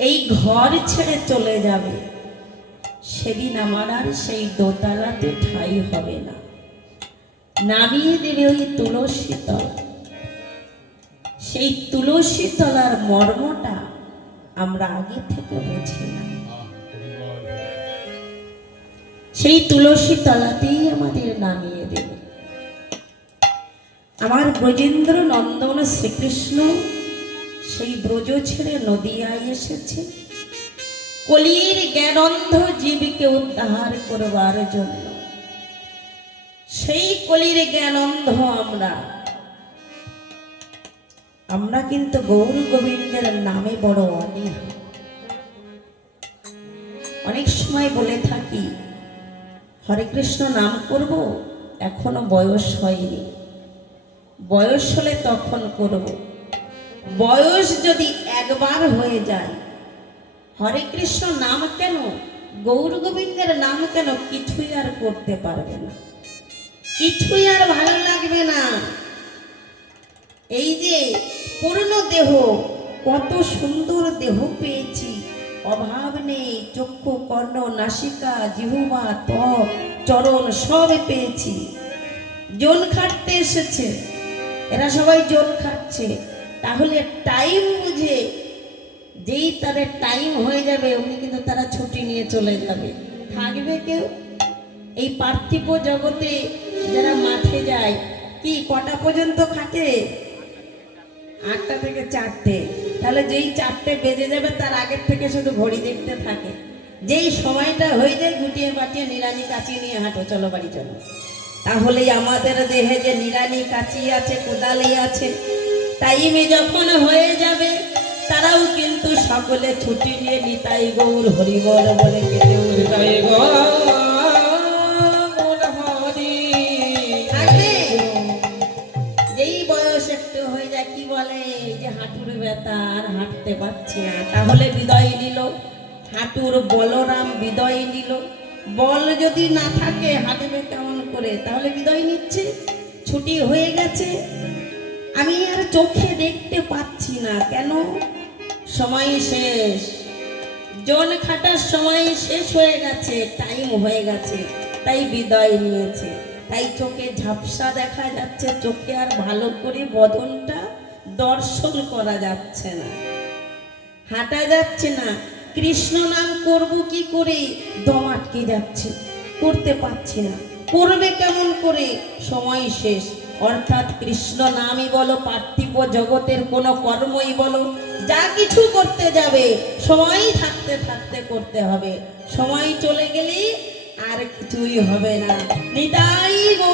এই ঘর ছেড়ে চলে যাবে, সেদিন আমার আর সেই দোতলাতে ঠাঁই হবে না, নামিয়ে দেবে ওই তুলসী তলা। সেই তুলসী তলার মর্মটা আমরা আগে থেকে বুঝি না। সেই তুলসী তলাতেই আমাদের নামিয়ে দেবে। আমার ব্রজেন্দ্র নন্দন শ্রীকৃষ্ণ সেই ব্রজ ছেড়ে নদিয়ায় এসেছে কলির জ্ঞানন্ধ জীবকে উদ্ধার করবার জন্য। সেই কলির জ্ঞানন্ধ আমরা কিন্তু গৌর গোবিন্দের নামে বড় অনীহ। অনেক সময় বলে থাকি হরে কৃষ্ণ নাম করব, এখনো বয়স হয়নি, বয়স হলে তখন করব। বয়স যদি একবার হয়ে যায়, হরে কৃষ্ণ নাম কেন, গৌর গোবিন্দের নাম কেন, কিছুই আর করতে পারবে না, কিছুই আর ভালো লাগবে না। এই যে পূর্ণ দেহ, কত সুন্দর দেহ পেয়েছি, অভাব নেই, চক্ষু কর্ণ নাসিকা জিহ্বা ত্বক চরণ সব পেয়েছি। জল খাটতে এসেছে, এরা সবাই জল খাচ্ছে, তাহলে টাইম বুঝে যেই তাদের টাইম হয়ে যাবে উনি কিন্তু তারা ছুটি নিয়ে চলে যাবে। থাকবে কেউ? এই পার্থিব জগতে যারা মাঠে যায় কি কটা পর্যন্ত খাটে? 8টা থেকে 4টে। তাহলে যেই 4টে বেজে যাবে তার আগের থেকে শুধু ঘড়ি দেখতে থাকে। যেই সময়টা হয়ে যায় গুটিয়ে বাটিয়ে নিরানি কাচি নিয়ে হাঁটো, চলো বাড়ি চলো। তাহলেই আমাদের দেহে যে নিরানি কাচি আছে, কোদালি আছে, টাইমে যখন হয়ে যাবে তারাও কিন্তু সকলে ছুটি নিয়ে নিতাই গৌর হরিবল বলে কেটে উঠতাই গৌর হরি। যেই বয়স একটু হয়ে যায় কি বলে, এই যে হাঁটুর ব্যথা, আর হাঁটতে পারছি না, তাহলে বিদায় নিল। হাঁটুর বলরাম বিদায় নিল। বল যদি না থাকে হাঁটবে কেমন করে? তাহলে বিদায় নিচ্ছে, ছুটি হয়ে গেছে। আমি আর চোখে দেখতে পাচ্ছি না, কেন? সময় শেষ, জন খাটার সময় শেষ হয়ে গেছে, টাইম হয়ে গেছে, তাই বিদায় নিয়েছে। তাই চোখে ঝাপসা দেখা যাচ্ছে, চোখে আর ভালো করে বদনটা দর্শন করা যাচ্ছে না, হাঁটা যাচ্ছে না। কৃষ্ণ নাম করব কি করে? দম আটকে যাচ্ছে, করতে পারছি না। করবে কেমন করে? সময় শেষ। অর্থাৎ কৃষ্ণ নামই বলো, পার্থিব জগতের কোনো কর্মই বলো, যা কিছু করতে যাবে সময় থাকতে থাকতে করতে হবে। সময় চলে গেলে আর কিছুই হবে না। নিতাই গৌর।